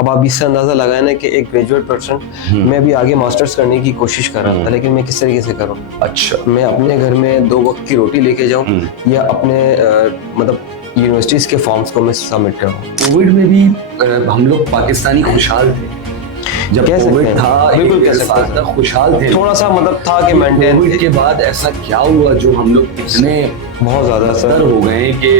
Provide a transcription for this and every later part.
अब आप इससे अंदाजा लगाए ना कि एक ग्रेजुएट पर्सन, मैं अभी आगे मास्टर्स करने की कोशिश कर रहा था, लेकिन मैं किस तरीके से करूं। अच्छा। मैं अपने घर में 2 वक्त की रोटी लेके जाऊं या अपने मतलब यूनिवर्सिटीज के फॉर्म्स को मैं सबमिट कराऊं। कोविड में भी हम लोग पाकिस्तानी खुशहाल थे। जब कह सकते कोविड हैं, था, बिल्कुल कह सकते हैं, खुशहाल थे। थोड़ा सा मतलब था कि मेंटेन कोविड के बाद ऐसा क्या हुआ जो हम लोग इतने बहुत ज्यादा सर हो गए कि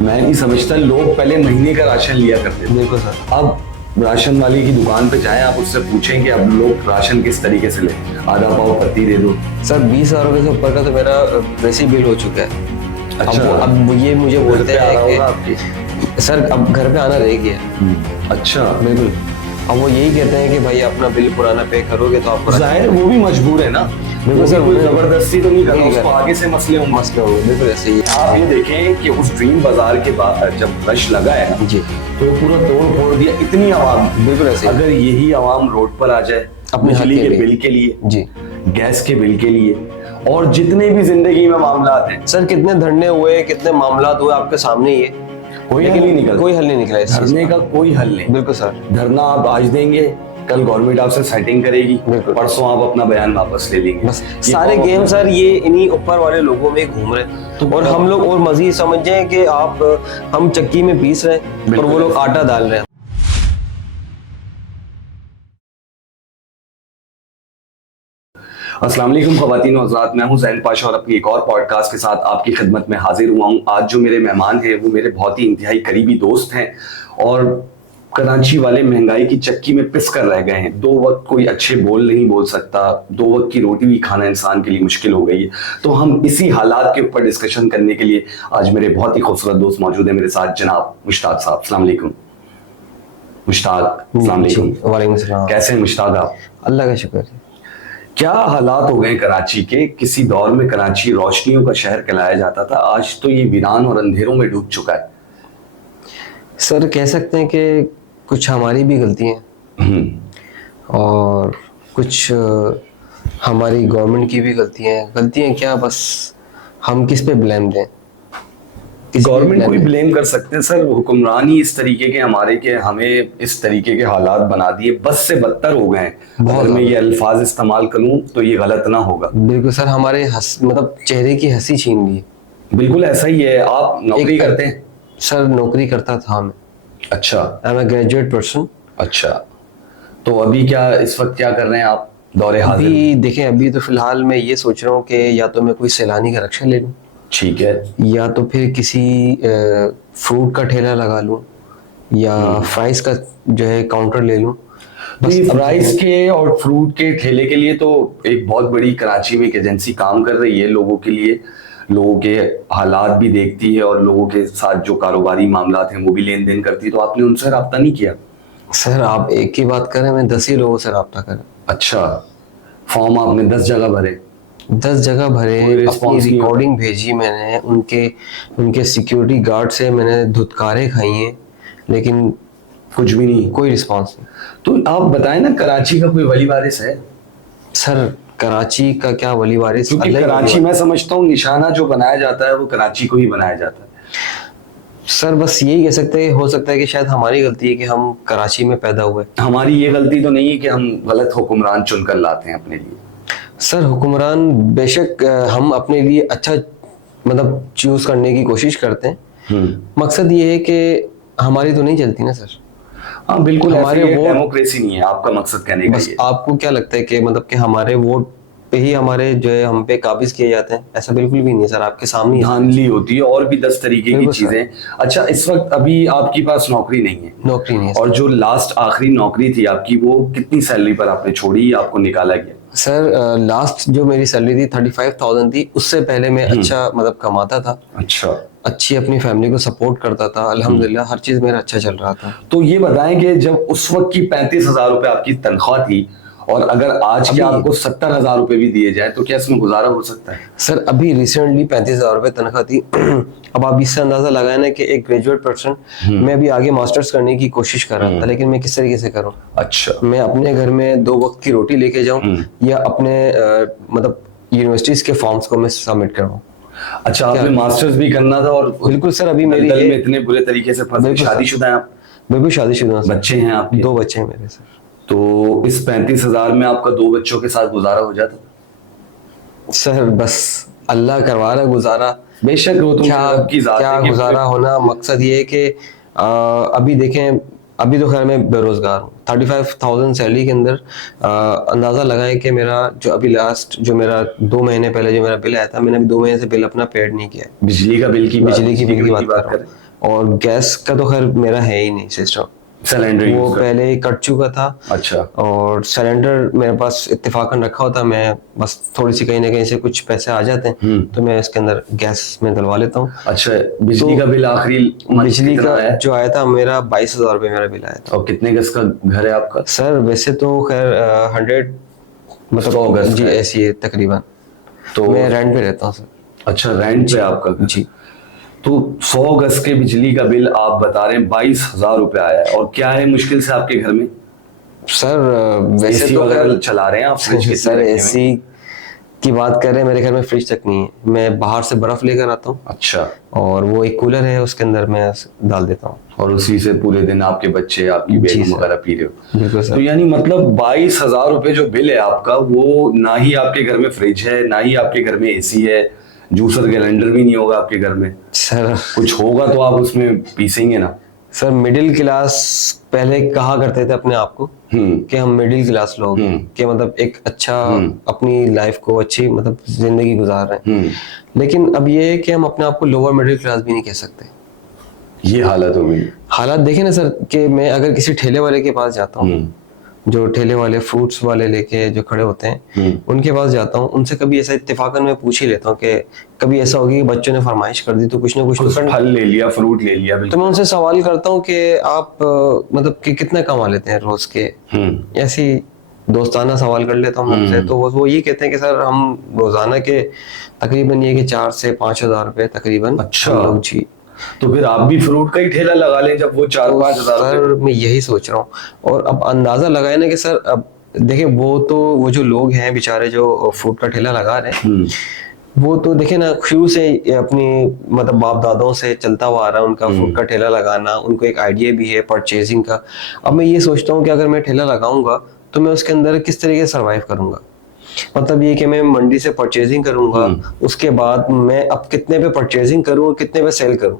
मैं नहीं समझता। लोग पहले महीने का राशन लिया करते थे, बिल्कुल सर। अब राशन वाले की दुकान पे जाएं, आप उससे पूछें कि अब लोग राशन किस तरीके से ले, आधा पाव पत्ती दे दो। सर 20,000 रुपए से ऊपर का तो मेरा वैसे बिल हो चुका है। अच्छा। अब ये मुझे बोलते हैं कि सर अब घर पे आना रह गया। अच्छा, बिल्कुल। अब वो यही कहते हैं कि भाई अपना बिल पुराना पे करोगे तो आपको जाहिर वो भी मजबूर है ना। बिल्कुल सर, कोई जबरदस्ती तो नहीं कर रहा, उसको आगे से मसले होंगे। मसले होंगे, बिल्कुल ऐसे ही। आप ये देखें कि उस ड्रीम बाजार के बाद जब रश लगा है ना, जी, तो पूरा तोड़ फोड़ दिया इतनी आवाम। बिल्कुल ऐसे ही। अगर यही आवाम रोड पर आ जाए अपने हक बिजली के के लिए। बिल के लिए, जी गैस के बिल के लिए, और जितने भी जिंदगी में मामला हैं, सर, कितने धरने हुए, कितने मामला हुए आपके सामने ही है, कोई हल नहीं निकला। कोई हल नहीं निकला इस चीज़ धरने का कोई हल नहीं। बिल्कुल सर। धरना आप आज देंगे, कल गवर्नमेंट आपसे सेटिंग करेगी, बिल्कुल। परसों आप अपना बयान वापस ले लेंगे। बस सारे गेम सर ये इन्हीं ऊपर वाले लोगों में घूम रहे हैं। तो और हम लोग और मजीद समझ जाए कि आप हम चक्की में पीस रहे हैं और वो लोग आटा डाल रहे हैं। अस्सलाम वालेकुम ख़वातीन व हज़रात, मैं हूं ज़ैन पाशा और अपनी एक और पॉडकास्ट के साथ आपकी खिदमत में हाजिर हुआ हूं। आज जो मेरे मेहमान हैं वो मेरे बहुत ही इंतहाई करीबी दोस्त हैं और कराची वाले महंगाई की चक्की में पिस कर रह गए हैं। 2 वक्त कोई अच्छे बोल नहीं बोल सकता, 2 वक्त की रोटी भी खाना इंसान के लिए मुश्किल हो गई है। तो हम इसी हालात के ऊपर डिस्कशन करने के लिए आज मेरे बहुत ही खूबसूरत दोस्त मौजूद हैं मेरे साथ, जनाब मुश्ताक साहब। अस्सलाम वालेकुम मुश्ताक। अस्सलाम वालेकुम। वालेकुम सलाम। कैसे हैं मुश्ताक आप? अल्लाह का शुक्र है। क्या हालात हो गए कराची के। किसी दौर में कराची रोशनियों का शहर कहलाया जाता था, आज तो ये वीरान और अंधेरों में डूब चुका है। सर कह सकते हैं कि कुछ हमारी भी गलती हैं और कुछ हमारी गवर्नमेंट की भी गलतियां क्या, बस हम किस पे ब्लेम दें। गवर्नमेंट को ही ब्लेम कर सकते हैं सर। हुक्मरानी इस तरीके के हमारे के हमें इस तरीके के हालात बना दिए, बस से बदतर हो गए। अगर मैं ये अल्फाज इस्तेमाल करूं तो ये गलत ना होगा। बिल्कुल सर, हमारे मतलब चेहरे की हंसी छीन ली। बिल्कुल ऐसा ही है। आप नौकरी करते हैं? सर नौकरी करता था मैं। अच्छा। I am a graduate person. अच्छा, तो अभी क्या इस वक्त क्या कर रहे हैं आप दौरे हाजिर? अभी देखें, अभी तो फिलहाल मैं ये सोच रहा हूँ कि या तो मैं कोई सैलानी का रक्षा ले लूँ, ठीक है, या तो फिर किसी फ्रूट का ठेला लगा लूँ, या फ्राइज का जो है काउंटर ले लूँ। फ्राइज के और फ्रूट के ठेले के लिए तो एक बहुत बड़ी कराची में एक एजेंसी काम कर रही है लोगों के लिए। लोगों के हालात भी देखती है और लोगों के साथ जो कारोबारी मामलात हैं वो भी लेन देन करती है। तो आपने उनसे रब्ता नहीं किया? सर आप एक की बात करें, मैं 10 ही लोगों से रब्ता करें। अच्छा, फॉर्म आपने 10 जगह भरे? 10 जगह भरे, अपनी रिकॉर्डिंग भेजी मैंने, उनके सिक्योरिटी गार्ड से मैंने धुतकारे खाई हैं, लेकिन कुछ भी नहीं, कोई रिस्पांस नहीं। तो आप बताएं ना, कराची का कोई वली वारिस है? सर कराची का क्या वली वारिस, क्योंकि कराची मैं समझता हूँ निशाना जो बनाया जाता है वो कराची को ही बनाया जाता है। सर बस यही कह सकते हैं, हो सकता है कि शायद हमारी गलती है कि हम कराची में पैदा हुए। हमारी ये गलती तो नहीं है कि हम गलत हुक्मरान चुनकर लाते हैं अपने लिए। सर हुक्मरान बेशक हम अपने लिए अच्छा मतलब चूज करने की कोशिश करते हैं। मकसद ये है कि हमारी तो नहीं चलती ना सर। हाँ बिल्कुल, हमारे वो वोट डेमोक्रेसी नहीं है आपका मकसद कहने का। बस आपको क्या लगता है कि मतलब कि हमारे वोट पे ही हमारे जो है हम पे काबिज किए जाते हैं? ऐसा बिल्कुल भी नहीं सर, आपके सामने धांधली होती है और भी 10 तरीके की चीजें। अच्छा, इस वक्त अभी आपके पास नौकरी नहीं है? नौकरी नहीं है। और जो लास्ट आखिरी नौकरी थी आपकी वो कितनी सैलरी पर आपने छोड़ी या आपको निकाला गया? सर लास्ट जो मेरी सैलरी थी 35,000 थी। उससे पहले मैं अच्छा मतलब कमाता था। अच्छा, अच्छी अपनी फैमिली को सपोर्ट करता था, अल्हम्दुलिल्लाह हर चीज मेरा अच्छा चल रहा था। तो ये बताएं कि जब उस वक्त की 35,000 रुपए आपकी तनख्वाह थी और अगर आज के आपको 70,000 रुपए भी दिए जाए तो क्या इसमें गुजारा हो सकता है? सर अभी रिसेंटली 35,000 रुपए तनख्वाह थी। अब आप इससे अंदाजा लगाए ना कि एक ग्रेजुएट पर्सन, मैं अभी आगे मास्टर्स करने की कोशिश कर रहा था, लेकिन मैं किस तरीके से करूं। अच्छा, मैं अपने घर में 2 वक्त की रोटी लेके जाऊं या अपने मतलब यूनिवर्सिटीज के फॉर्म्स को मैं सबमिट कराऊं। अच्छा, आपने मास्टर्स भी करना था और बिल्कुल सर, अभी मेरी में इतने बुरे तरीके से फंसे। शादीशुदा हैं आप? बिल्कुल शादीशुदा हूँ सर। बच्चे हैं आपके? 2 बच्चे हैं मेरे सर। तो इस 35,000 में आपका 2 बच्चों के साथ गुजारा हो जाता? सर बस अल्लाह करवा रहा है गुजारा। बेशक वो तो क्या रब की जात क्या है कि गुजारा होना, मकसद ये है कि अभी देखें, अभी तो खैर मैं बेरोजगार हूँ। 35,000 सैलरी के अंदर अंदाज़ा लगाएं कि मेरा जो अभी लास्ट जो मेरा 2 महीने पहले जो मेरा बिल आया था, मैंने अभी 2 महीने से बिल अपना पेड नहीं किया है। बिजली का बिल की बिजली की बिल की बात कर रहा हूँ। और गैस का तो खैर मेरा है ही नहीं सिस्टम, सिलेंडर वो पहले ही कट चुका था। अच्छा। और सिलेंडर मेरे पास इत्तेफाकन रखा होता, मैं बस थोड़ी सी कहीं ना कहीं से कुछ पैसे आ जाते हैं तो मैं इसके अंदर गैस में डलवा लेता हूँ। अच्छा, बिजली का बिल आखिरी बिजली का जो आया था मेरा 22,000 रुपये मेरा बिल आया था। और कितने गज का घर है आपका? सर वैसे तो खैर 100 मतलब 100 गज जी ऐसी है तकरीबन। तो मैं रेंट पे रहता हूँ सर। अच्छा, रेंट पे आपका घर? जी। तो 100 गज के बिजली का बिल आप बता रहे हैं 22,000 रुपए आया है। और क्या है मुश्किल से आपके घर में? सर वैसे एसी तो वगैरह चला रहे हैं आप? फ्रिज कितने सर रखे हुए हैं? एसी की बात कर रहे हैं, मेरे घर में फ्रिज तक नहीं है। मैं बाहर से बर्फ लेकर आता हूँ। अच्छा। और वो एक कूलर है, उसके अंदर मैं डाल देता हूँ और उसी से पूरे दिन आपके बच्चे, आपकी बेगम वगैरह पी रहे हो? बिल्कुल सर। तो यानी मतलब 22,000 रुपए जो बिल है आपका, वो ना ही आपके घर में फ्रिज है, ना ही आपके घर में एसी है, जूसर कैलेंडर भी नहीं होगा आपके घर में। सर कुछ होगा तो आप उसमें पीसेंगे ना। सर मिडिल क्लास पहले कहा करते थे अपने आप को कि हम मिडिल क्लास लोग कि मतलब एक अच्छा अपनी लाइफ को अच्छी मतलब जिंदगी गुजार रहे हैं। लेकिन अब ये है कि हम अपने आप को लोअर मिडिल क्लास भी नहीं कह सकते। ये हालत हो गई। हालात देखे ना सर कि मैं अगर किसी ठेले वाले के पास जाता हूँ, जो ठेले वाले फ्रूट्स वाले लेके जो खड़े होते हैं उनके पास जाता हूँ, उनसे कभी ऐसा इत्तेफाकन मैं पूछ ही लेता हूँ कि कभी ऐसा होगी कि बच्चों ने फरमाइश कर दी तो कुछ ना कुछ तो फल ले लिया, फ्रूट ले लिया। तो मैं उनसे सवाल करता हूँ कि आप मतलब कि कितना कमा लेते हैं रोज के। ऐसी दोस्ताना सवाल कर लेता हूँ उनसे, तो वो ये कहते हैं कि सर हम रोजाना के तकरीबन ये कि 4 से 5 हज़ार रुपए तकरीबन। अच्छा। हम लोग जी। तो फिर आप भी फ्रूट का ही ठेला लगा लें जब वो 4-5 हज़ार। सर मैं यही सोच रहा हूँ। और अब अंदाजा लगाए ना कि सर अब देखिए वो जो लोग हैं बेचारे जो फ्रूट का ठेला लगा रहे हैं, वो तो देखे ना शुरू से अपनी मतलब बाप दादाओं से चलता हुआ आ रहा है उनका फ्रूट का ठेला लगाना। उनको एक आइडिया भी है परचेजिंग का। अब मैं ये सोचता हूँ कि अगर मैं ठेला लगाऊंगा तो मैं उसके अंदर किस तरीके से सर्वाइव करूंगा। मतलब ये कि मैं मंडी से परचेजिंग करूंगा, उसके बाद मैं अब कितने पे परचेजिंग करूं और कितने पे सेल करूं।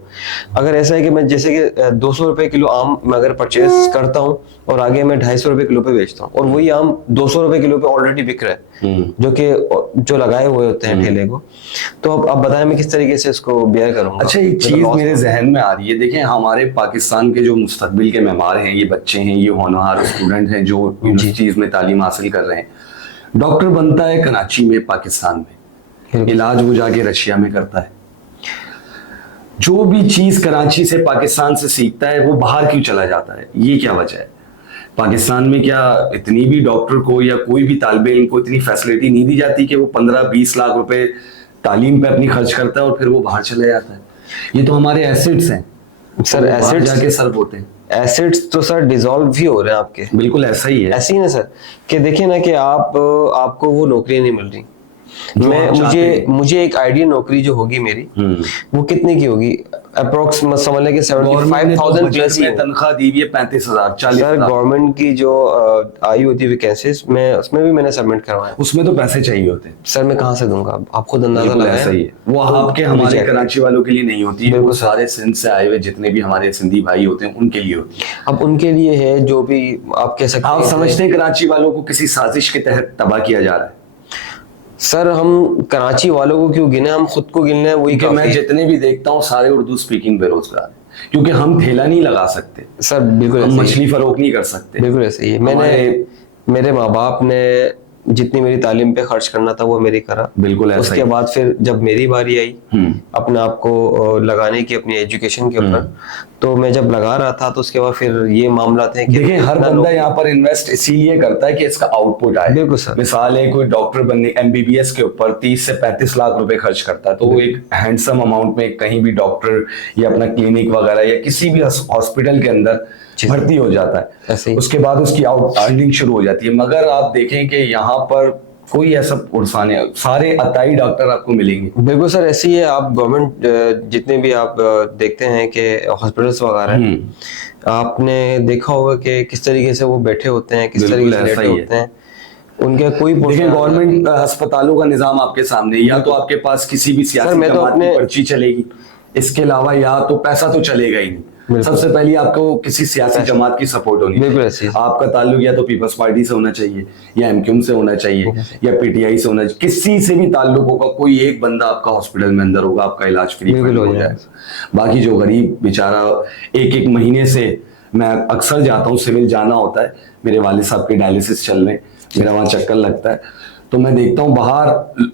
अगर ऐसा है कि मैं जैसे कि 200 रुपए किलो आम मैं अगर परचेज करता हूं और आगे मैं 250 रुपए किलो पे बेचता हूं और वही आम 200 रुपए किलो पे ऑलरेडी बिक रहा है जो लगाए हुए होते हैं ठेले को, तो अब बताएं मैं किस तरीके से इसको बेयर करूंगा। अच्छा, एक चीज मेरे जहन में आ रही है। देखें, हमारे पाकिस्तान के जो मुस्तकबिल के मेमार हैं, ये बच्चे हैं, ये होनहार स्टूडेंट हैं जो यूनिवर्सिटीज में तालीम हासिल कर रहे हैं। डॉक्टर बनता है कराची में, पाकिस्तान में, इलाज वो जाके रशिया में करता है। जो भी चीज कराची से पाकिस्तान से सीखता है वो बाहर क्यों चला जाता है? ये क्या वजह है? पाकिस्तान में क्या इतनी भी डॉक्टर को या कोई भी तालिबे इल्म को इतनी फैसिलिटी नहीं दी जाती कि वो 15-20 लाख रुपए तालीम पे अपनी खर्च करता है और फिर वो बाहर चले जाता है? ये तो हमारे एसेट्स हैं सर। एसेट्स जाके सर्व होते हैं। एसेट्स तो सर डिसॉल्व भी हो रहे हैं आपके। बिल्कुल ऐसा ही है। ऐसे ही ना सर कि देखिए ना कि आपको वो नौकरी नहीं मिल रही। मुझे एक आइडियल नौकरी जो होगी मेरी वो कितने की होगी? अप्रोक्स समझ लें कि 75,000 प्लस ही तनख्वाह दी हुई है 35,000 40। सर गवर्नमेंट की जो आई होती है वैकेंसीज में, उसमें भी मैंने सबमिट करवाया। उसमें तो पैसे चाहिए होते हैं सर। मैं कहाँ से दूंगा? आप खुद अंदाजा लगाएं। सही है। वो आपके हमारे कराची वालों के लिए नहीं होती है, वो सारे सिंध से आए हुए जितने भी हमारे सिंधी भाई होते हैं उनके लिए होती है। अब उनके लिए है जो भी आप कह सकते हैं। आप समझते हैं कराची वालों को किसी साजिश के तहत तबाह किया जा रहा है? सर हम कराची वालों को क्यों गिने, हम खुद को गिनना है वही काफी। मैं जितने भी देखता हूँ सारे उर्दू स्पीकिंग बेरोजगार हैं, क्योंकि हम ठेला नहीं लगा सकते सर। बिल्कुल हम मछली फरोख्त नहीं कर सकते। बिल्कुल ऐसे ही मेरे माँ बाप ने जितनी मेरी तालीम पे खर्च करना था वो मेरी करा। बिल्कुल ऐसा उसके बाद फिर जब मेरी बारी आई अपने आप को लगाने की अपनी एजुकेशन के ऊपर, तो मैं जब लगा रहा था तो उसके बाद फिर ये मामला थे कि देखिए हर बंदा यहाँ पर इन्वेस्ट इसीलिए करता है कि इसका आउटपुट आए। बिल्कुल सर। मिसाल है कोई डॉक्टर बनने MBBS के ऊपर 30 से 35 लाख रुपए खर्च करता है, तो वो एक हैंडसम अमाउंट में कहीं भी डॉक्टर या अपना क्लिनिक वगैरह या किसी भी हॉस्पिटल के अंदर भर्ती हो जाता है। उसके बाद उसकी अर्निंग शुरू हो जाती है। मगर आप देखें कि यहाँ पर कोई ऐसा पुरसान है, सारे अताई डॉक्टर आपको मिलेंगे। बिल्कुल सर ऐसी है। आप गवर्नमेंट जितने भी आप देखते हैं कि हॉस्पिटल्स वगैरह आपने देखा होगा कि किस तरीके से वो बैठे होते हैं, किस बिल्कुल तरीके से ऐसा लेटे ही है। होते हैं, उनके कोई देखिए पोषण। गवर्नमेंट अस्पतालों का निजाम आपके सामने, या तो आपके पास किसी भी सियासी मैं तो जमात की अपने- पर्ची चलेगी, इसके अलावा या तो पैसा तो चलेगा ही नहीं। बिल्कुल। सबसे पहले आपको किसी सियासी जमात की सपोर्ट होनी बिल्कुल चाहिए। ऐसी है। आपका ताल्लुक या तो पीपल्स पार्टी से होना चाहिए, या एमक्यूएम से होना चाहिए, या पीटीआई से होना चाहिए। किसी से भी ताल्लुक होगा, कोई एक बंदा आपका हॉस्पिटल में अंदर होगा, आपका इलाज फ्री बिल्कुल हो हो जाएगा। बाकी जो गरीब बेचारा एक एक महीने से, मैं अक्सर जाता हूँ, सिविल जाना होता है, मेरे वालिद साहब के डायलिसिस चल रहे हैं, मेरा वहां चक्कर लगता है, तो मैं देखता हूँ बाहर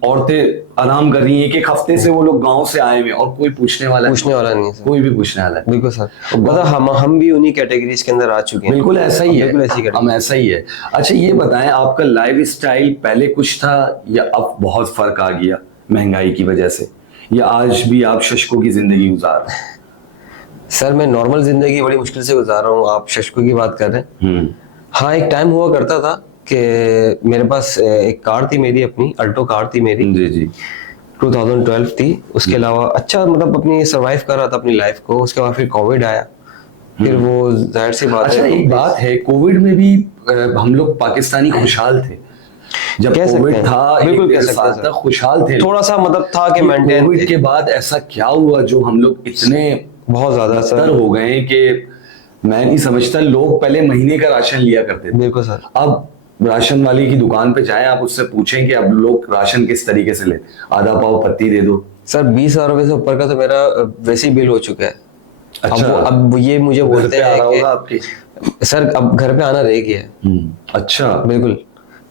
औरतें आराम कर रही हैं। एक एक हफ्ते से वो लोग गांव से आए हुए हैं और कोई पूछने वाला नहीं है सर। कोई भी पूछने वाला है। बिल्कुल सर, मतलब हम भी उन्हीं कैटेगरीज के अंदर आ चुके हैं। बिल्कुल ऐसा ही है, बिल्कुल ऐसी हम ऐसा ही है। अच्छा ये बताएं, आपका लाइफ स्टाइल पहले कुछ था या अब बहुत फर्क आ गया महंगाई की वजह से, या आज भी आप शशकों की जिंदगी गुजार रहे हैं? सर मैं नॉर्मल जिंदगी बड़ी मुश्किल से गुजार रहा हूँ, आप शशकों की बात कर रहे हैं। हाँ, एक टाइम हुआ करता था कि मेरे पास एक कार थी मेरी, अपनी अल्टो कार थी मेरी। जी जी। 2012 थी। उसके अलावा अच्छा मतलब अपनी सरवाइव कर रहा था अपनी लाइफ को। उसके बाद फिर कोविड आया, फिर वो जाहिर सी बात अच्छा है। एक बात है, कोविड में भी हम लोग पाकिस्तानी खुशहाल थे। जब कह सकते कोविड हैं, था बिल्कुल एक कह डेढ़ सकते साल हैं सर। तक खुशहाल थे। थोड़ा सा मतलब था कि ये मेंटेन कोविड थे। के बाद ऐसा क्या हुआ जो हम लोग इतने बहुत ज्यादा बदतर सर। हो गए कि मैं नहीं समझता। लोग पहले महीने का राशन लिया करते थे, बिल्कुल सर। अब राशन वाले की दुकान पे जाएं, आप उससे पूछें कि अब लोग राशन किस तरीके से ले, आधा पाव पत्ती दे दो। सर 20,000 रुपए से ऊपर का तो मेरा वैसे ही बिल हो चुका है। अच्छा, अब ये मुझे घर बोलते पे आ रहा हैं होगा आपके? कि सर अब घर पे आना रह गया है। अच्छा, बिल्कुल।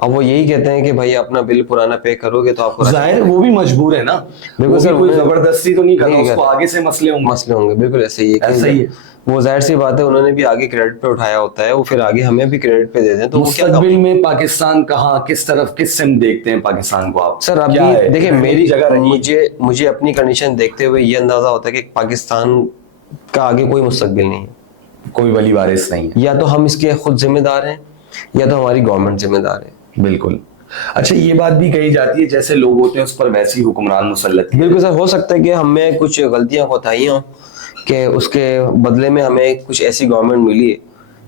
अब वो यही कहते हैं कि भाई अपना बिल पुराना पे करोगे तो आपको जाहिर वो भी मजबूर है ना। बिल्कुल वो सर, भी कोई उन्हें- जबरदस्ती तो नहीं कर रहा, नहीं उसको कर- आगे से मसले होंगे। मसले होंगे। बिल्कुल ऐसे ही है कि ऐसा ही है। वो जाहिर सी बात है, उन्होंने भी आगे क्रेडिट पे उठाया होता है, वो फिर आगे हमें भी क्रेडिट पे दे दें तो वो क्या मुस्तकबिल में पाकिस्तान कहाँ, किस तरफ, किस सिम देखते हैं पाकिस्तान को आप? सर क्या अभी है? देखिए रहने मेरी की जगह रही? मुझे अपनी कंडीशन देखते हुए ये अंदाजा होता है कि पाकिस्तान का आगे कोई मुस्तकबिल नहीं है। कोई वली वारिस नहीं है। या तो हम इसके खुद जिम्मेदार हैं या तो हमारी गवर्नमेंट जिम्मेदार है। बिल्कुल। अच्छा ये बात भी कही जाती है जैसे लोग होते हैं उस पर वैसी हुक्मरान मुसल्लत है। बिल्कुल सर, हो सकता है कि हमें कुछ गलतियां कोताहियां हों कि उसके बदले में हमें कुछ ऐसी गवर्नमेंट मिली है,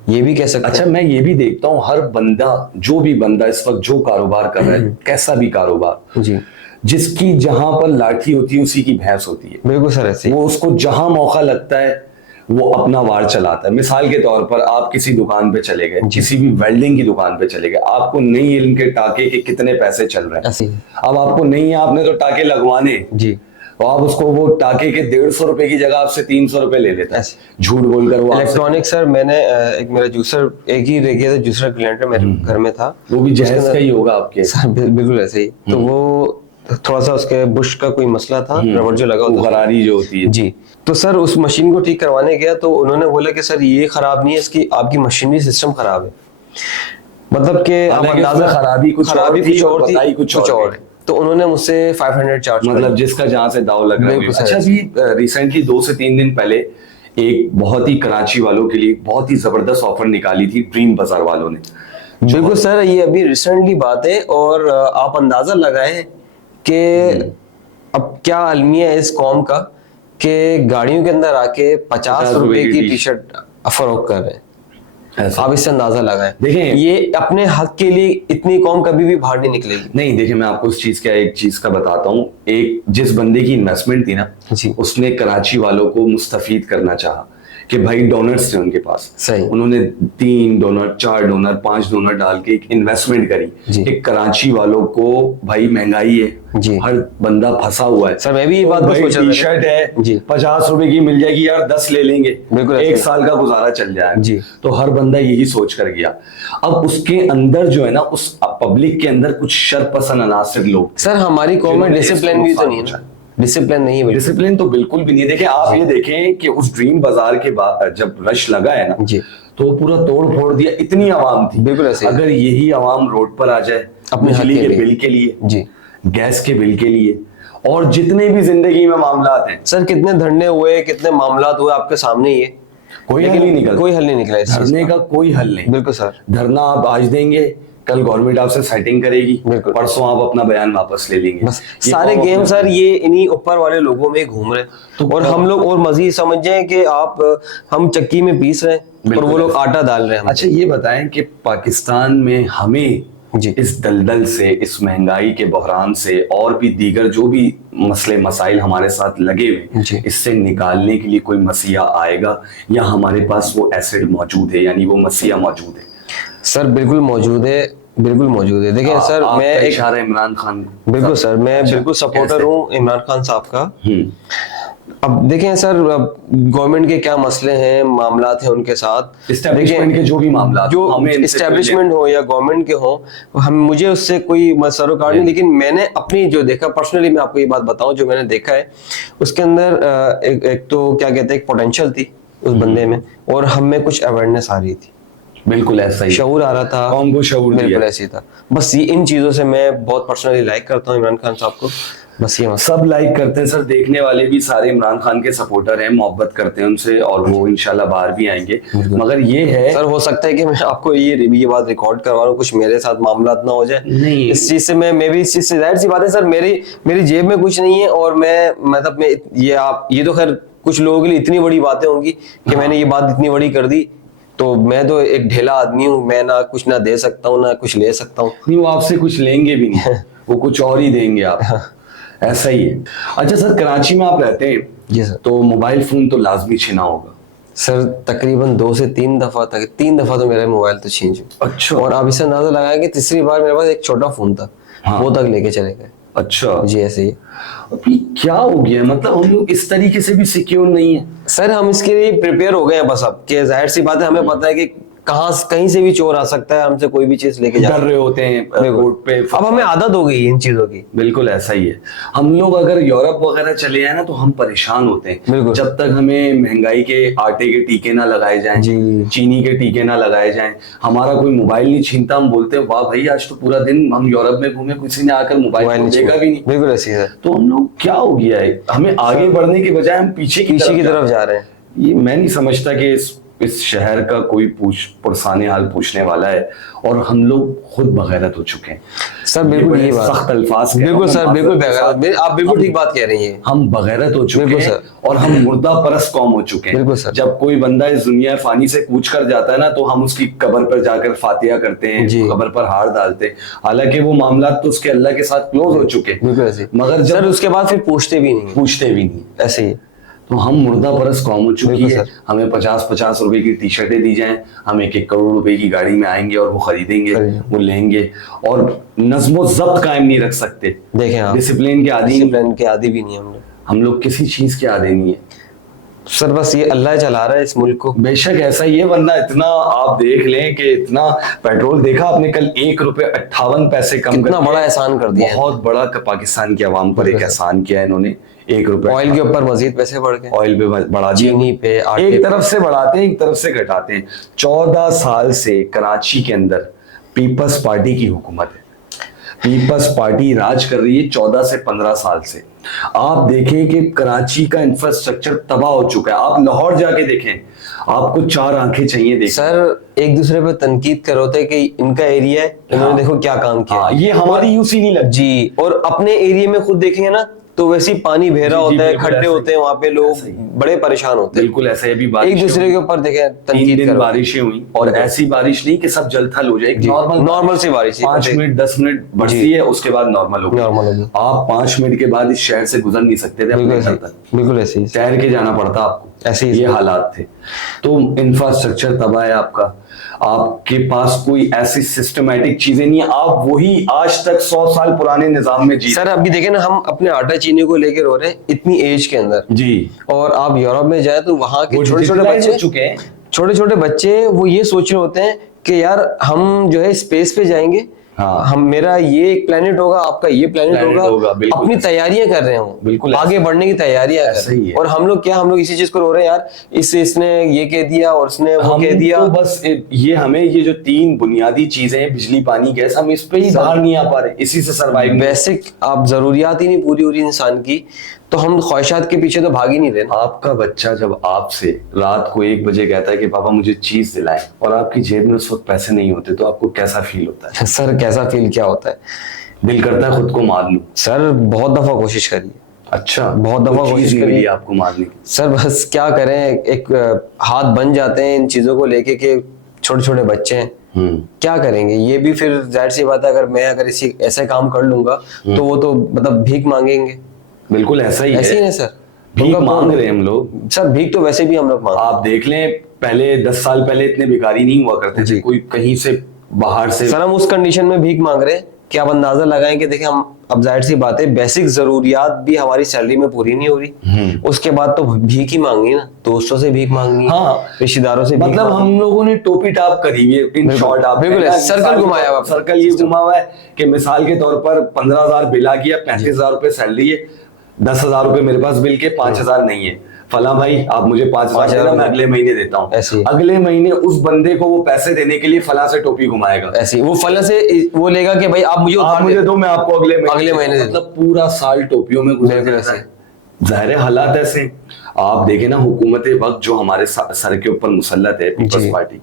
ये भी कह सकते अच्छा हैं। मैं ये भी देखता हूँ हर बंदा, जो भी बंदा इस वक्त जो कारोबार कर रहा है, कैसा भी कारोबार, जी जिसकी जहां पर लाठी होती है उसी की भैंस होती है। बिल्कुल सर ऐसे ही। वो उसको जहां मौका लगता है वो अपना वार चलाता है। मिसाल के तौर पर आप किसी दुकान पे चले गए, किसी भी वेल्डिंग की दुकान पे चले गए, आपको नहीं इल्म के टाके के कितने पैसे चल रहे ऐसे हैं, ही। अब आपको नहीं है, आपने तो टाके लगवाने, जी तो आप उसको वो टाके के 150 रुपए की जगह आपसे 300 रुपए ले लेता है, ऐसे। झूठ बोलकर वो आपसे। इलेक्ट्रॉनिक सर, मैंने एक मेरा जूसर, एक ही रह गया था जूसर ग्राइंडर मेरे घर में था। वो भी उसके जहेज अंदर- का ही होगा आपके? सर बिल्कुल ऐसे ही। तो वो थोड़ा सा उसके बुश का कोई मसला था, रबड़ जो लगा वो होता था। गरारी जो होती है। जी, तो सर उस मशीन को ठीक करवाने गया तो उन्होंने बोला कि सर ये खराब नहीं है, इसकी आपकी मशीनरी सिस्टम खराब है। मतलब कि आप हालांकि अंदाजा, उसमें खराबी कुछ और थी और बताई कुछ और है। तो उन्होंने मुझसे 500 चार्ज मतलब जिसका जहां से दाव लग रहा है। बिल्कुल सर। अच्छा भी रिसेंटली 2 से 3 दिन पहले एक बहुत ही कराची वालों के लिए बहुत ही जबरदस्त ऑफर निकाली थी ड्रीम बाजार वालों ने। बिल्कुल सर, ये अभी रिसेंटली बात है और आप अंदाजा लगाएं कि अब क्या अलमिया है इस कौम का कि गाड़ियों के अंदर आके 50 रुपए की टी शर्ट फरोख्त कर रहे हैं। ऐसा। आप इससे अंदाजा लगाएं। देखें, ये अपने हक के लिए इतनी कौम कभी भी बाहर नहीं निकलेगी। नहीं देखिए मैं आपको एक चीज का बताता हूँ। एक जिस बंदे की इन्वेस्टमेंट थी ना, जी। उसने कराची वालों को मुस्तफीद करना चाहा कि भाई डोनर्स थे उनके पास, सही। उन्होंने 3 डोनर 4 डोनर 5 डोनर डाल के एक इन्वेस्टमेंट करी। जी। एक कराची वालों को भाई महंगाई है, जी। हर बंदा फंसा हुआ है। सर मैं भी ये बात भाई सोच रहा था। टी शर्ट है जी 50 रुपए की मिल जाएगी यार, 10 ले लेंगे, बिल्कुल एक ऐसे। साल का गुजारा चल जाएगा। जी। तो हर बंदा यही सोच कर गया। अब उसके अंदर जो है ना, उस पब्लिक के अंदर कुछ शर पसंद अनासिर लोग। सर हमारी कौम में जिन्होंने डिसिप्लिन भी इसको तो नहीं है नुकसान ना, डिसिप्लिन नहीं है बिल्कुल। डिसिप्लिन तो बिल्कुल भी नहीं है। देखें आप ये देखें कि उस ड्रीम बाजार के बाद जब रश लगा है ना, जी। तो पूरा तोड़ फोड़ दिया, इतनी आवाम थी। बिल्कुल ऐसे ही। अगर यही आवाम रोड पर आ जाए अपने हक बिजली के के लिए। बिल के लिए, जी। गैस के बिल के लिए, और जितने भी जिंदगी में मामलात हैं, सर कितने धरने हुए, कितने मामलात हुए आपके सामने ही है, कोई हल लेकिन नहीं निकला। कोई हल नहीं निकला इस चीज धरने का कोई हल नहीं। बिल्कुल सर। धरना आप आज देंगे, कल गवर्नमेंट आपसे सेटिंग करेगी, बिल्कुल। परसों आप अपना बयान वापस ले लेंगे। बस ये सारे कौन गेम अपना- सर ये इन्हीं ऊपर वाले लोगों में घूम रहे हैं। तो और कौन- हम लोग और मजीद समझ जाएं कि आप हम चक्की में पीस रहे हैं और बिल्कुल वो लोग ऐसा। आटा डाल रहे हैं अच्छा ये बताएं कि पाकिस्तान में हमें जी। इस दलदल से, इस महंगाई के बहरान से और भी दीगर जो भी मसले मसाइल हमारे साथ लगे हुए, जी। इससे निकालने के लिए कोई मसीहा आएगा या हमारे पास वो एसिड मौजूद है, यानी वो मसीहा मौजूद है? सर बिल्कुल मौजूद है, बिल्कुल मौजूद है। देखिए सर आपका मैं एक इशारा इमरान खान। बिल्कुल सर मैं अच्छा, बिल्कुल सपोर्टर कैसे? हूँ इमरान खान साहब का। हम्म। अब देखें सर, अब गवर्नमेंट के क्या मसले हैं, मामलात हैं उनके साथ। Establishment के जो भी मामलात जो हो, हमें इनसे इस्टेब्लिशमेंट हो या गवर्नमेंट के हो, हम मुझे उससे कोई सरोकार नहीं। लेकिन मैंने अपनी जो देखा पर्सनली, मैं आपको ये बात बताऊं जो मैंने देखा है, उसके अंदर एक तो क्या कहते हैं, एक पोटेंशियल थी उस बंदे में, और हम में कुछ अवेयरनेस आ रही थी, बिल्कुल ऐसा ही शऊर आ रहा था, कौम को शऊर बिल्कुल दिया। ऐसे ही था। बस ये इन चीजों से मैं बहुत पर्सनली लाइक करता हूँ इमरान खान साहब को। बस ये मसला। सब लाइक करते हैं सर, देखने वाले भी सारे इमरान खान के सपोर्टर हैं, मोहब्बत करते हैं उनसे, और वो इंशाल्लाह बाहर भी आएंगे। मगर ये है सर, हो सकता है कि मैं आपको ये बात रिकॉर्ड करवा रहा हूँ, कुछ मेरे साथ मामला ना हो जाए नहीं। इस चीज से। मैं भी इस चीज से, जाहिर सी बात है सर, मेरी जेब में कुछ नहीं है, और मैं मतलब मैं ये तो खैर कुछ लोगों के लिए इतनी बड़ी बातें होंगी कि मैंने ये बात इतनी बड़ी कर दी, तो मैं तो एक ढेला आदमी हूँ, मैं ना कुछ ना दे सकता हूँ ना कुछ ले सकता हूँ। नहीं, वो आपसे कुछ लेंगे भी नहीं, वो कुछ और ही देंगे आप, ऐसा ही है। अच्छा सर, कराची में आप रहते हैं जी सर। तो मोबाइल फोन तो लाजमी छीना होगा? सर तकरीबन 2 से 3 दफा तक, 3 दफा तो मेरा मोबाइल तो छीन चुका। अच्छा। और आप इससे अंदाजा लगाया कि तीसरी बार मेरे पास एक छोटा फोन था, हाँ। वो तक लेके चले गए। अच्छा जी ऐसे ही। अभी क्या हो गया, मतलब हम लोग इस तरीके से भी सिक्योर नहीं है? सर हम इसके लिए प्रिपेयर हो गए हैं बस अब, कि जाहिर सी बात है, हमें पता है कि कहीं से भी चोर आ सकता है, हमसे कोई भी चीज लेके जा डर रहे होते हैं रोड पे। अब हमें आदत हो गई है इन चीजों की। बिल्कुल ऐसा ही है। हम लोग अगर यूरोप वगैरह चले जाए ना तो हम परेशान होते हैं, बिल्कुल। जब तक हमें महंगाई के आटे के टीके ना लगाए जाएं, जी। चीनी के टीके ना लगाए जाएं, हमारा कोई मोबाइल नहीं छीनता, हम बोलते हैं वाह भाई आज तो पूरा दिन हम यूरोप में घूमे, किसी ने आकर मोबाइल तो देखा भी नहीं। बिल्कुल ऐसी है। तो हम लोग क्या हो गया है, हमें आगे बढ़ने के बजाय हम पीछे की तरफ जा रहे हैं। ये मैं नहीं समझता कि इस शहर का कोई पुरसाने हाल पूछने वाला है, और हम लोग खुद बगैरत हो चुके हैं। सर बिल्कुल ये बात, सख्त अल्फाज, बिल्कुल सर, बिल्कुल बगैरत, आप बिल्कुल ठीक बात कह रही हैं। हम बगैरत हो चुके हैं और हम मुर्दा परस्त कौम हो चुके हैं। बिल्कुल सर। जब कोई बंदा इस दुनिया फानी से कूच कर जाता है ना तो हम उसकी कब्र पर जाकर फातिहा करते हैं, कब्र पर हार डालते हैं, हालांकि वो मामला तो उसके अल्लाह के साथ क्लोज हो चुके हैं। बिल्कुल ऐसे। मगर सर उसके बाद फिर पूछते भी नहीं, ऐसे ही। तो हम मुर्दा परस्त कौम हो चुकी है। सर। हमें 50-50 रुपए की टी शर्टें दी जाएं, हम 1-1 करोड़ रुपए की गाड़ी में आएंगे और वो खरीदेंगे, वो लेंगे, और नज्मो जब्त कायम नहीं रख सकते। देखें आप, डिसिप्लिन के आदी भी नहीं हम लोग किसी चीज के आदी नहीं है सर। बस ये अल्लाह चला रहा है इस मुल्क को। बेशक ऐसा ही है, वरना इतना आप देख लें कि इतना पेट्रोल देखा आपने कल, 1 रुपए 58 पैसे कम, कितना बड़ा एहसान कर दिया, बहुत बड़ा पाकिस्तान की आवाम पर एक एहसान किया है इन्होंने। 1 रुपए ऑयल के ऊपर मजीद पैसे बढ़ गए, ऑयल पे बढ़ा दिया, चीनी पे, आटे एक तरफ से बढ़ाते हैं एक तरफ से घटाते हैं। 14 साल से कराची के अंदर पीपल्स पार्टी की हुकूमत है, पीपल्स पार्टी राज कर रही है 14 से 15 साल से। आप देखें कि कराची का इंफ्रास्ट्रक्चर तबाह हो चुका है, आप लाहौर जाके देखें, आपको 4 आंखें चाहिए देखें। सर एक दूसरे पे तनकीद कर होते हैं कि इनका एरिया है, इन्होंने देखो क्या काम किया। ये हमारी यूसी नहीं लग जी, और अपने एरिया में खुद देखेंगे ना तो वैसे ही पानी बहरा होता है, खड्डे होते हैं, वहाँ पे लोग बड़े परेशान होते हैं। बिल्कुल ऐसा है। अभी एक दूसरे के ऊपर देखें 3 दिन बारिशें हुई, और ऐसी बारिश नहीं कि सब जल थल हो जाए, नॉर्मल सी बारिश, 5 मिनट 10 मिनट बरसी है, उसके बाद नॉर्मल हो गई। आप 5 मिनट के बाद इस शहर से गुजर नहीं सकते थे, बिल्कुल ऐसे ही तैर के जाना पड़ता आपको, ऐसे ये हालात थे। तो इंफ्रास्ट्रक्चर तबाह है आपका, आपके पास कोई ऐसी सिस्टमैटिक चीजें नहीं है, आप वही आज तक 100 साल पुराने निजाम में जी। सर अभी देखें ना, हम अपने आटा चीनी को लेकर रो रहे हैं इतनी एज के अंदर जी, और आप यूरोप में जाए तो वहां के छोटे छोटे बच्चे वो ये सोच रहे होते हैं कि यार हम जो है स्पेस पे जाएंगे, हाँ। हम मेरा ये एक प्लेनेट होगा, आपका ये प्लेनेट planet होगा, होगा, बिल्कुल। अपनी तैयारियां कर रहे हो, बिल्कुल आगे बढ़ने की तैयारियां कर ऐसा रहे ही हैं। है। और हम लोग क्या, हम लोग इसी चीज को रो रहे हैं यार, इसने ये कह दिया और उसने वो हम कह दिया। तो बस ये हमें ये जो 3 बुनियादी चीजें हैं, बिजली पानी गैस, हम इस पे ही बाहर नहीं आ पा रहे, इसी से सरवाइव। बेसिक आप जरूरियात ही नहीं पूरी हो रही इंसान की, तो हम ख्वाहिशात के पीछे तो भाग ही नहीं रहे ना। आपका बच्चा जब आपसे रात को 1 बजे कहता है कि पापा मुझे चीज दिलाएं, और आपकी जेब में उस वक्त पैसे नहीं होते, तो आपको कैसा फील होता है? सर कैसा फील क्या होता है? दिल करता है खुद को मार लूं। सर बहुत दफा कोशिश करी है। अच्छा, बहुत दफा कोई चीज कोशिश नहीं करी। मिली आपको मारने की? सर बस क्या करें, एक हाथ बन जाते हैं इन चीजों को लेके कि छोटे छोटे बच्चे हैं, क्या करेंगे। ये भी फिर जाहिर सी बात है, अगर मैं अगर इसी ऐसे काम कर लूंगा तो वो तो मतलब भीख मांगेंगे। बिल्कुल ऐसा ही ऐसे ही है। ना सर, भीख उनका मांग कौन- रहे हैं हम लोग। सर भीख तो वैसे भी हम लोग मांग आप देख लें, पहले 10 साल पहले इतने भिखारी नहीं हुआ करते थे, जी। कोई कहीं से बाहर से। सर हम उस कंडीशन में भीख मांग रहे हैं कि आप अंदाजा लगाएं कि देखिए हम, अब जाहिर सी बात है बेसिक जरूरियात भी हमारी सैलरी में पूरी नहीं हो रही, उसके बाद तो भीख ही मांगनी ना, दोस्तों से भीख मांगनी, हाँ। रिश्तेदारों से भीख मतलब मांगनी। हम लोगों ने टोपी टाप करी हुई है, इन बिल्कुल, शॉर्ट आप बिल्कुल, सर्कल घुमाया हुआ। सर्कल ये घुमा हुआ है कि मिसाल के तौर पर 15,000 बिल आ गया, 35,000 रुपए सैलरी है, 10,000 रुपए मेरे पास बिल के, 5,000 नहीं है। फला भाई आप मुझे 5,000 देना, मैं अगले महीने देता हूँ। ऐसे ही। अगले महीने उस बंदे को वो पैसे देने के लिए फला से टोपी घुमाएगा, ऐसे ही वो फला से वो लेगा कि भाई आप मुझे आप उधार मुझे दे दो, मैं आपको अगले महीने दे दूं। मतलब पूरा साल टोपियों में गुजर बिल्कुल जाता ऐसे। है। जाहिर है हालात ऐसे हैं। आप देखें ना, हुकूमत वक्त जो हमारे सर के ऊपर मुसल्लत है, पीपल्स जी। पार्टी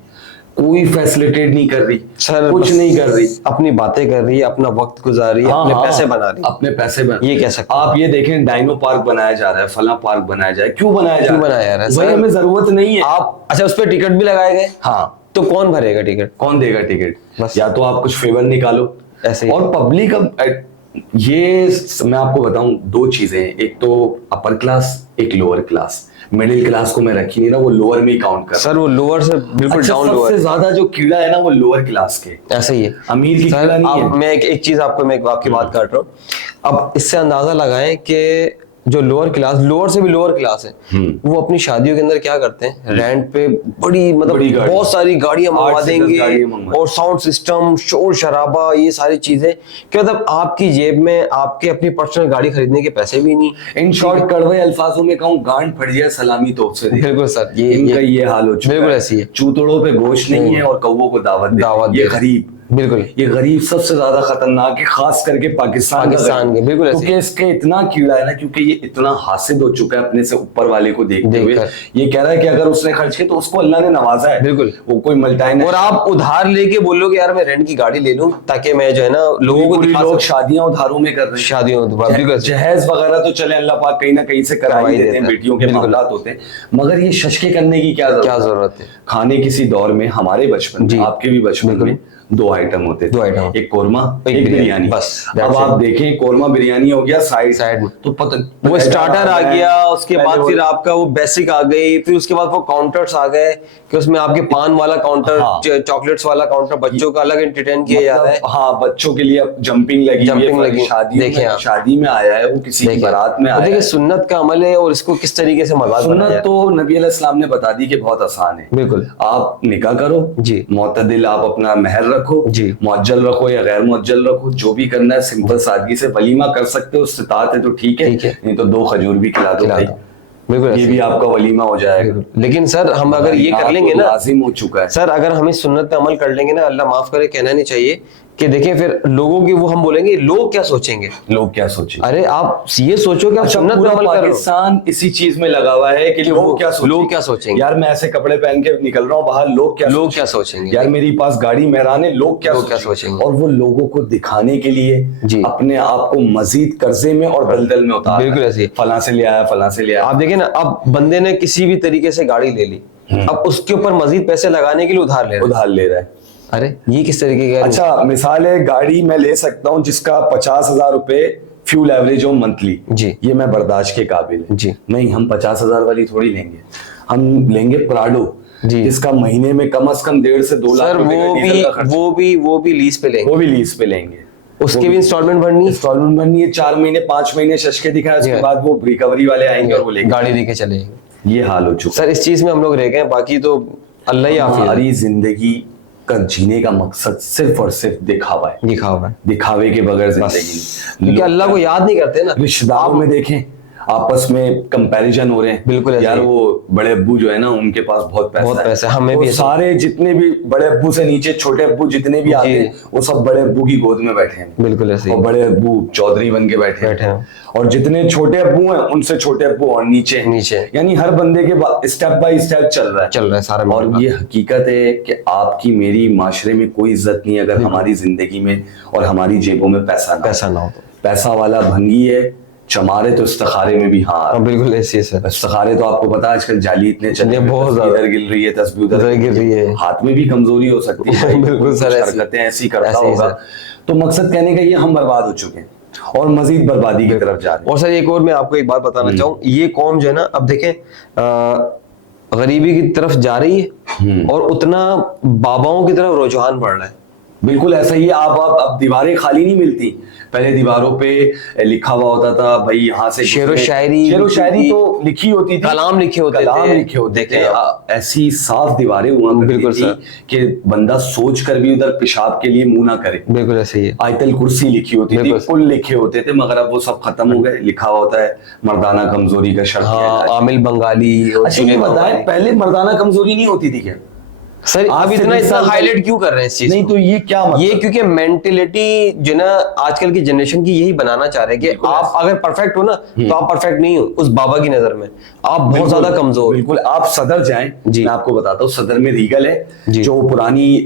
कोई फैसिलिटेट नहीं कर रही, सर कुछ बस नहीं कर रही, अपनी बातें कर रही है, अपना वक्त गुजार रही है, हाँ, अपने हाँ, पैसे बना रही है। अपने पैसे बना, ये कह सकते हैं। आप ये देखें, डायनो पार्क बनाया जा रहा है, फला पार्क बनाया जाए, क्यों बनाया जा क्यों रहा बनाया जा रहा है? भाई सर, हमें जरूरत नहीं है। आप अच्छा उस पर टिकट भी लगाए गए, हाँ, तो कौन भरेगा टिकट? कौन देगा टिकट? बस। या तो आप कुछ फेवर निकालो ऐसे ही। और पब्लिक। अब ये मैं आपको बताऊं, 2 चीजें हैं, एक तो अपर क्लास, एक लोअर क्लास। मिडिल क्लास को मैं रखी नहीं ना, वो लोअर में ही काउंट कर। सर वो लोअर से बिल्कुल अच्छा, डाउन सबसे लोअर, ज्यादा जो कीड़ा है ना, वो लोअर क्लास के, ऐसे ही है। अमीर की सर कीड़ा नहीं अब है। मैं एक चीज आपको, मैं आपकी बात काट रहा हूँ, अब इससे अंदाजा लगाएं कि जो लोअर क्लास, लोअर से भी लोअर क्लास है, वो अपनी शादियों के अंदर क्या करते हैं, रेंट पे बड़ी मतलब बड़ी गाड़ी, बहुत सारी गाड़ियां 8 मंगवा से 10 गाड़ियां देंगे, मंगवा, और साउंड सिस्टम, शोर शराबा, ये सारी चीजें, क्या मतलब आपकी जेब में आपके अपनी पर्सनल गाड़ी खरीदने के पैसे भी नहीं। इन शॉर्ट कड़वे अल्फाजों में कहूँ, गांड फट जाए सलामी तोप से दे। बिल्कुल सर, इनका ये हाल हो चुका है। बिल्कुल ऐसी है। चूतड़ों पे गोश्त नहीं है और कौवों को दावत दावत ये दे। गरीब, बिल्कुल ये गरीब सबसे ज्यादा खतरनाक है, खास करके पाकिस्तान के, बिल्कुल ऐसे। क्योंकि इसके इतना कीड़ा है ना, क्योंकि ये इतना हासिद हो चुका है अपने से ऊपर वाले को देखते हुए, ये कह रहा है कि अगर उसने खर्च किया तो उसको अल्लाह ने नवाजा है। बिल्कुल, वो कोई मल्टाइन। और आप उधार लेके बोलोगे यार मैं रेंट की गाड़ी ले लूं ताकि मैं जो है ना लोगों को दिखा लोग सकूं। शादियां उधारों में कर रहे हैं, शादियों जहेज वगैरह तो चले अल्लाह पाक कहीं ना कहीं से करवाई देते हैं, बेटियों के मामलात होते हैं, मगर ये शशके करने की क्या जरूरत है? खाने किसी दौर में, हमारे बचपन में, आपके भी बचपन में 2 आइटम होते थे, 2 आइटम, एक कोरमा, एक बिरयानी, बस। अब आप देखें, कोरमा बिरयानी हो गया साइड में, तो वो स्टार्टर आ गया, उसके बाद फिर आपका वो बेसिक आ गई, फिर उसके बाद वो काउंटर्स आ गए कि उसमें आपके पान वाला काउंटर, चॉकलेट्स वाला काउंटर, बच्चों का अलग एंटरटेन किया जा रहा है। हाँ, बच्चों के लिए अब जंपिंग लगी, शादी में आया है, वो किसी की बारात में आया है। सुन्नत का अमल है और इसको किस तरीके से मजाक बनाया सुन्नत तो नबी अलैहि सलाम ने बता दी कि बहुत आसान है। बिल्कुल, आप निकाह करो जी, मोतदिल, आप अपना महर रखो जी, मुअज्जल रखो या गैर मुअज्जल रखो, जो भी करना है सिंपल सादगी से, वलीमा कर सकते हो, इस्तिताअत है तो ठीक है, नहीं तो 2 खजूर भी खिला दो भाई, बिल्कुल, ये भी आपका वलीमा हो जाएगा। लेकिन सर हम अगर ये कर लेंगे ना, लाजिम हो चुका है सर, अगर हम इस सुन्नत पे अमल कर लेंगे ना, अल्लाह माफ करे कहना नहीं चाहिए कि देखें फिर लोगों की, वो हम बोलेंगे लोग क्या सोचेंगे, लोग क्या सोचेंगे। अरे आप ये सोचो कि आप सुन्नत पे अमल कर रहे हो। पाकिस्तान इसी चीज में लगा हुआ है कि लोग क्या सोचेंगे। यार मैं ऐसे कपड़े पहन के निकल रहा हूँ बाहर, लोग क्या सोचेंगे। यार मेरी पास गाड़ी मेहरान है, लोग क्या सोचेंगे। और वो लोगों को दिखाने के लिए अपने आप को मजीद कर्जे में और दलदल में उतार, बिल्कुल ऐसे, फलां से ले आया। आप देखें ना, अब बंदे ने किसी भी तरीके से गाड़ी ले ली, अब उसके ऊपर मजीद पैसे लगाने के लिए उधार ले रहा है। अरे ये किस तरीके का? अच्छा मिसाल है, गाड़ी मैं ले सकता हूँ जिसका 50,000 रुपए फ्यूल एवरेज हो मंथली, जी, ये मैं बर्दाश्त के काबिल है जी। नहीं, हम 50,000 वाली थोड़ी लेंगे, हम लेंगे प्राडो जिसका महीने में कम से कम 1.5 से 2 लाख रुपए का डीजल का खर्च। वो भी लीज पे लेंगे, उसके भी इंस्टॉलमेंट भरनी है, 4 महीने 5 महीने शशके दिखाए, उसके बाद वो रिकवरी वाले आएंगे और वो लेंगे, गाड़ी देके चलेंगे। ये हाल हो चुका सर, इस चीज में हम लोग रह गए, बाकी तो अल्लाह ही हाफिज़। हमारी जिंदगी का जीने का मकसद सिर्फ और सिर्फ दिखावा है। दिखावा है, दिखावे के बगैर जिंदगी नहीं। क्योंकि अल्लाह को याद नहीं करते ना। रिश्तेदारों में देखें, आपस में कंपैरिजन हो रहे हैं। बिल्कुल ऐसे यार ही। वो बड़े अब्बू जो है ना, उनके पास बहुत पैसा बहुत है। पैसा है, हमें वो भी ऐसे। सारे जितने भी बड़े अब्बू से नीचे छोटे अब्बू जितने भी आते हैं, वो सब बड़े अब्बू की गोद में बैठे हैं। बिल्कुल ऐसे ही। और बड़े अब्बू चौधरी बन के बैठे हैं। और जितने छोटे अब्बू हैं उनसे छोटे अब्बू और नीचे यानी हर बंदे के स्टेप बाय स्टेप चल रहा है सारा। और ये हकीकत है कि आपकी मेरी माशरे में कोई इज्जत नहीं अगर हमारी जिंदगी में और हमारी जेबों में पैसा ना हो। पैसा वाला भंगी है, चमारे तो इस्तिखारे में भी। हाँ बिल्कुल ऐसे ही सर। इस्तिखारे तो आपको पता है आजकल जाली इतने चले, बहुत ज्यादा इधर गिर रही है, तस्बीह उधर गिर रही है, हाथ में भी कमजोरी हो सकती है। बिल्कुल सर, हरकतें ऐसी करता होगा। तो मकसद कहने का ये, हम बर्बाद हो चुके हैं और मजीद बर्बादी की तरफ जा रहे हैं। और सर एक और मैं आपको एक बात बताना चाहूँ, ये कौम जो है ना, अब देखें गरीबी की तरफ जा रही है और उतना बाबाओं की तरफ रुझान बढ़ रहा है। बिल्कुल ऐसा ही है। अब दीवारें खाली नहीं मिलती। पहले दीवारों पे लिखा हुआ होता था भाई यहाँ से शेरो शायरी तो लिखी होती थी, कलाम लिखे होते थे। ऐसी साफ दीवारें हुआ करती थी कि बंदा सोच कर भी उधर पेशाब के लिए मुंह ना करे। बिल्कुल ऐसे ही है। आयतल कुर्सी लिखी होती थी, कुल लिखे होते थे, मगर अब वो सब खत्म हो गए। लिखा होता है मर्दाना कमजोरी का शर्त। आमिल बंगाली। अच्छा ये बताएं, पहले मर्दाना कमजोरी नहीं होती थी क्या? सर आप इतना हाईलाइट क्यों कर रहे हैं इस चीज? नहीं तो ये क्या मतलब? ये क्योंकि मेंटेलिटी जो ना आजकल की जनरेशन की यही बनाना चाह रहे हैं कि आप अगर परफेक्ट हो ना तो आप परफेक्ट नहीं हो उस बाबा की नजर में, आप बहुत ज्यादा कमजोर। बिल्कुल। आप सदर जाएं, मैं आपको बताता हूँ, सदर में रीगल है जो पुरानी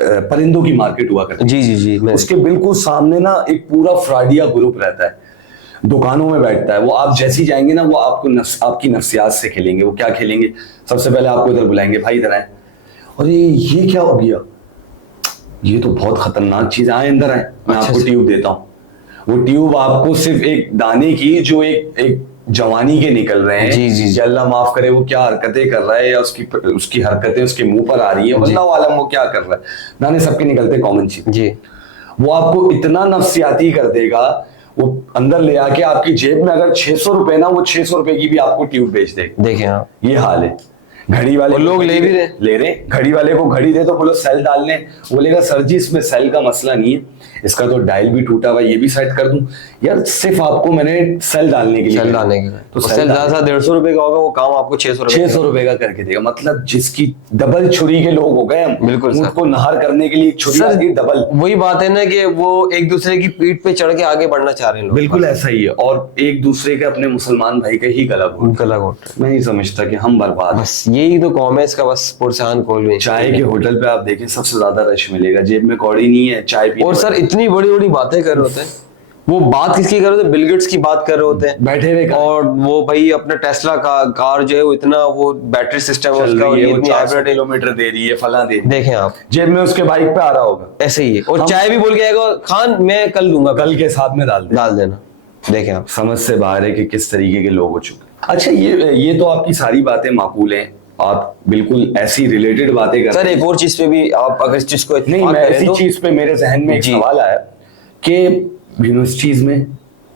परिंदों की मार्केट हुआ करती है। जी उसके बिल्कुल सामने ना एक पूरा फ्रॉडिया ग्रुप रहता है, दुकानों में बैठता है वो। आप जैसी जाएंगे ना वो आपको आपकी नफ्सियात से खेलेंगे। वो क्या खेलेंगे? सबसे पहले आपको इधर बुलाएंगे, भाई इधर आए। और ये क्या हो गया? ये तो बहुत खतरनाक चीज है, आए अंदर आए, मैं आपको ट्यूब देता हूँ। वो ट्यूब आपको सिर्फ एक दाने की जो एक जवानी के निकल रहे हैं। जी अल्लाह माफ करे वो क्या हरकतें कर रहा है, या उसकी हरकतें उसके मुंह पर आ रही है, अल्लाह आलम वो क्या कर रहा है। दाने सबके निकलते कॉमन चीज जी। वो आपको इतना नफ्सियाती कर देगा, वो अंदर ले आके आपकी जेब में अगर 600 रुपए ना, वो 600 रुपए की भी आपको ट्यूब बेच देगा। देखें आप, ये हाल है। घड़ी वाले लोग ले भी रहे। घड़ी वाले को घड़ी दे तो बोलो सेल डालने, बोलेगा सर जी इसमें सेल का मसला नहीं है, इसका तो डायल भी टूटा हुआ, ये भी सेट कर दूं। यार सिर्फ आपको मैंने सेल डालने के लिए तो सेल ज्यादा 150 रुपए का होगा, वो काम आपको 600 रुपए का करके देगा। मतलब जिसकी डबल छुरी के लोग हो गए हम। बिल्कुल सर। उनको नहर करने के लिए छुरी डबल। वही बात है ना कि वो एक दूसरे की पीठ पे चढ़ के आगे बढ़ना चाह रहे हैं लोग। बिल्कुल ऐसा ही है। और एक दूसरे के, अपने मुसलमान भाई का ही गला घोट। मैं नहीं समझता कि हम बर्बाद। बस यही तो कौम है, इसका बस पुरसान खोल में। चाय के होटल पे आप देखें सबसे ज्यादा रश मिलेगा, जेब में कौड़ी नहीं है, चाय पी। और सर इतनी बड़ी बड़ी बातें कर रहे होते हैं। वो बात किसकी कर रहे होते हैं? बिल गेट्स की बात कर रहे होते हैं बैठे हुए। और वो भाई अपना टेस्ला का कार जो है वो इतना वो बैटरी सिस्टम है उसका, ये 400 किलोमीटर दे रही है, फला दे। देखें आप, जेब में उसके बाइक पे आ रहा होगा। ऐसे ही है। और चाय भी बोल के आएगा, खान मैं कल दूंगा, कल के साथ में डाल देना। देखें आप, समझ से बाहर है कि किस तरीके के लोग हो चुके। अच्छा ये तो आपकी सारी बातें माकूल हैं, आप बिल्कुल ऐसी रिलेटेड बातें करते हैं। सर एक और चीज पे भी आप अगर इस चीज को नहीं, मैं ऐसी चीज पे मेरे जहन में एक सवाल आया कि यूनिवर्सिटीज में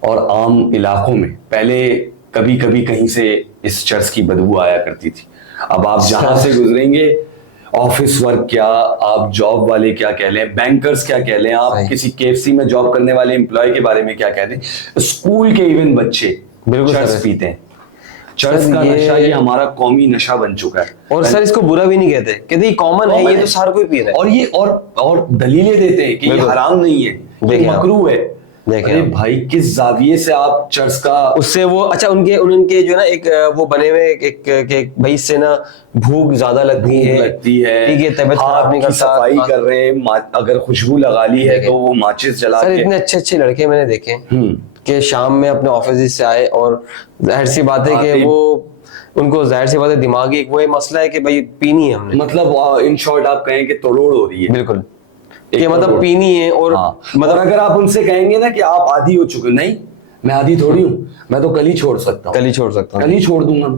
और आम इलाकों में पहले कभी कभी कहीं से इस चर्च की बदबू आया करती थी। अब आप जहां से गुजरेंगे, ऑफिस वर्क क्या, आप जॉब वाले क्या कह लें, बैंकर्स क्या कह लें, आप किसी केएफसी में जॉब करने वाले एम्प्लॉय के बारे में क्या कह लें, स्कूल के इवन बच्चे चर्च पीते हैं। चर्च का नशा ये हमारा कौमी नशा बन चुका है। और सर इसको बुरा भी नहीं कहते, कॉमन है, ये तो सारा कोई पी रहा है। और ये और दलीलें देते हैं कि ये हराम नहीं है, ये मकरूह है। अरे भाई किस जाविये से आप चर्च का उससे वो अच्छा उनके जो है ना एक वो बने हुए एक भाई इससे ना भूख ज्यादा लगती है ठीक है, तबीयत खराब नहीं करता, सफाई कर रहे हैं, अगर खुशबू लगा ली है तो वो माचिस जला के। इतने अच्छे अच्छे लड़के मैंने देखे कि शाम में अपने ऑफिस से आए और जाहिर सी बात है कि वो उनको जाहिर सी बात है दिमागी एक वो मसला है कि भाई पीनी है हमने, मतलब इन शॉर्ट आप कहें कि तोड़ोड़ हो रही है। बिल्कुल कि मतलब पीनी है। और मतलब अगर आप उनसे कहेंगे ना कि आप आदी हो चुके, नहीं मैं आदी थोड़ी हूँ, मैं तो कल ही छोड़ सकता हूँ, कल ही छोड़ दूंगा,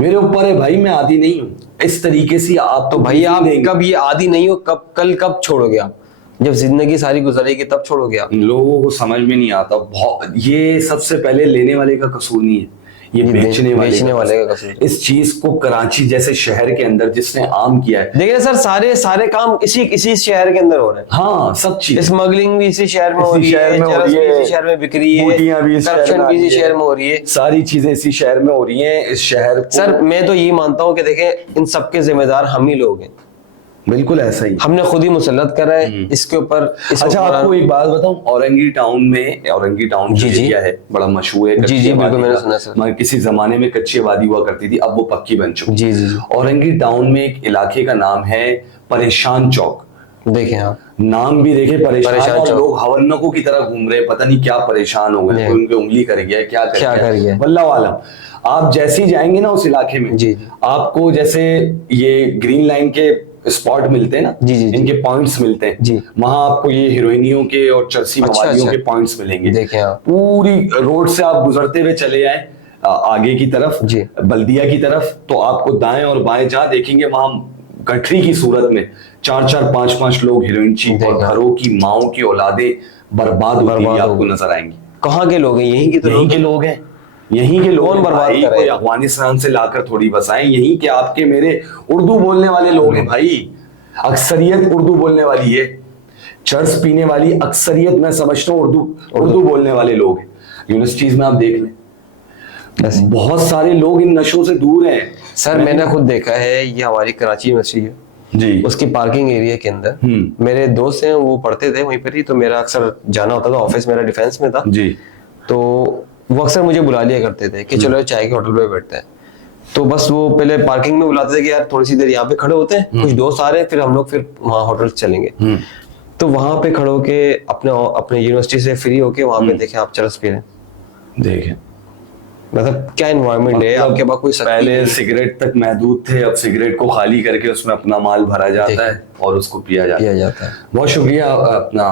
मेरे ऊपर है भाई, मैं आदी नहीं हूँ। इस तरीके से आप तो भाई आप कब ये आदी नहीं हो, कब छोड़ोगे आप? जब जिंदगी सारी गुजरेगी तब छोड़ोगे आप। लोगों को समझ में नहीं आता। ये सबसे पहले लेने वाले का कसूर नहीं है, ये बेचने वाले का कसूर। इस चीज को कराची जैसे शहर के अंदर जिसने आम किया है। देखिए सर, सारे काम इसी शहर के अंदर हो रहे हैं। हाँ, सब चीज, स्मगलिंग भी इसी शहर में हो रही है, चरस भी इसी शहर में बिक रही है, करप्शन भी इसी शहर में हो रही है, सारी चीजें इसी शहर में हो रही हैं। इस शहर को सर मैं तो यही मानता हूँ कि देखें, इन सबके जिम्मेदार हम ही लोग हैं। बिल्कुल ऐसा ही, हमने खुद ही मुसल्लत करा है इसके ऊपर। अच्छा आपको एक बात बताऊं, औरंगी टाउन जो एरिया है बड़ा मशहूर है। जी जी बिल्कुल, मैंने सुना सर। मगर किसी जमाने में कच्ची आबादी हुआ करती थी, अब वो पक्की बन चुकी। जी जी। औरंगी टाउन में एक इलाके का नाम है परेशान चौक। देखें आप, नाम भी देखे परेशान और चौक। लोग हवन्नकों की तरह घूम रहे, पता नहीं क्या परेशान हो गए, कोई उनके उंगली कर गया, क्या कर गया वल्लाह आलम। आप जैसे ही जाएंगे ना उस इलाके में, जी, आपको जैसे ये ग्रीन लाइन के स्पॉट मिलते हैं ना, जी, इनके पॉइंट्स मिलते हैं जी, वहां आपको ये हीरोइनियों के और चरसी मवादियों के पॉइंट्स मिलेंगे। देखें आप, पूरी रोड से आप गुजरते हुए चले आए आगे की तरफ, बल्दिया की तरफ, तो आपको दाएं और बाएं जहां देखेंगे वहां गठरी की सूरत में 4-4, 5-5 लोग हीरोइनची और घरों की माओं की औलादे बर्बाद होती हुई आपको नजर आएंगी। कहाँ के लोग हैं? यहीं के लोग हैं, यहीं के लोग। कौन बर्बाद कर रहे हैं? अफगानिस्तान से लाकर थोड़ी बसाएं, यहीं के आपके मेरे उर्दू बोलने वाले लोग हैं भाई। अक्सरियत उर्दू बोलने वाली है, चर्स पीने वाली अक्सरियत मैं समझता हूँ उर्दू बोलने वाले लोग हैं। यूनिवर्सिटीज में आप देख लें, बहुत सारे लोग इन नशों से दूर हैं। सर मैंने खुद देखा है, ये हमारी कराची यूनिवर्सिटी है जी, उसकी पार्किंग एरिया के अंदर मेरे दोस्त हैं, वो पढ़ते थे वहीं पर ही, तो मेरा अक्सर जाना होता था। ऑफिस मेरा डिफेंस में था जी, तो वो अक्सर मुझे बुला लिया करते थे कि चलो चाय के होटल पे बैठते हैं। तो बस वो पहले पार्किंग में बुलाते थे कि यार थोड़ी सी देर यहाँ पे खड़े होते हैं, कुछ दोस्त आ रहे हैं, फिर हम लोग फिर वहाँ होटल चलेंगे। तो वहां पे खड़े होके अपने यूनिवर्सिटी से फ्री होके वहां पे देखे आप चरस पी रहे हैं। देखें मतलब क्या एनवायरनमेंट है, आपके पास कोई पहले सिगरेट तक महदूद थे, अब सिगरेट को खाली करके उसमें अपना माल भरा जाता है और उसको पिया जाता है। बहुत शुक्रिया अपना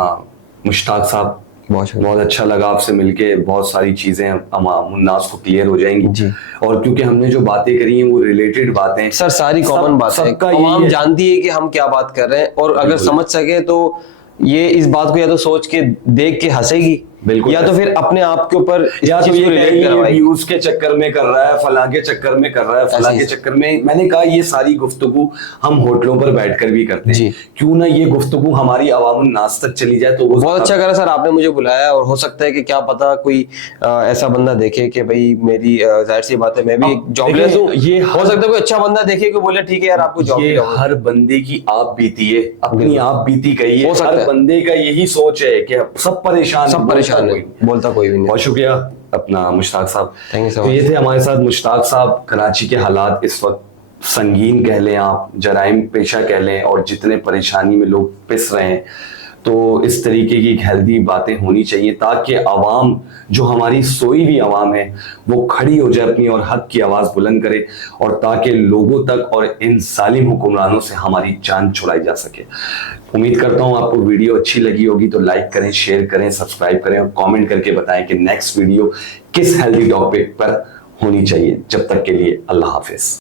मुश्ताक साहब, बहुत अच्छा लगा आपसे मिलके। बहुत सारी चीजें मुन्नास को क्लियर हो जाएंगी जी। और क्योंकि हमने जो बातें करी हैं वो रिलेटेड बातें सर, सारी कॉमन बातें सबका आवाम जानती है कि हम क्या बात कर रहे हैं, और अगर समझ सके तो ये इस बात को या तो सोच के देख के हंसेगी, बिल्कुल, या तो फिर अपने आप के ऊपर, या तो ये व्यूज के चक्कर में कर रहा है, फलां के चक्कर में कर रहा है, फलां के चक्कर में। मैंने कहा ये सारी गुफ्तगू हम होटलों पर बैठकर भी करते हैं, क्यों ना ये गुफ्तगू हमारी अवामुन नास तक चली जाए। तो बहुत अच्छा करा सर आपने मुझे बुलाया, और हो सकता है कि क्या पता कोई ऐसा बंदा देखे कि भाई मेरी जाहिर सी बात है मैं भी जॉबलेस हूँ, ये हो सकता है कोई अच्छा बंदा देखे कि बोले ठीक है यार आपको जॉब। ये हर बंदे की आप बीती है, अपनी आप बीती गई है, हर बंदे का यही सोच है कि सब परेशान बोलता कोई भी नहीं। बहुत शुक्रिया अपना मुश्ताक साहब, थैंक यू सो मच। तो ये थे हमारे साथ मुश्ताक साहब। कराची के हालात इस वक्त संगीन कह लें आप, जराइम पेशा कह लें, और जितने परेशानी में लोग पिस रहे हैं, तो इस तरीके की हेल्दी बातें होनी चाहिए ताकि आवाम, जो हमारी सोई हुई आवाम है, वो खड़ी हो जाए अपनी और हक की आवाज़ बुलंद करे, और ताकि लोगों तक और इन जालिम हुक्मरानों से हमारी जान छुड़ाई जा सके। उम्मीद करता हूँ आपको वीडियो अच्छी लगी होगी, तो लाइक करें, शेयर करें, सब्सक्राइब करें और कमेंट करके बताएं कि नेक्स्ट वीडियो किस हेल्दी टॉपिक पर होनी चाहिए। जब तक के लिए अल्लाह हाफिज।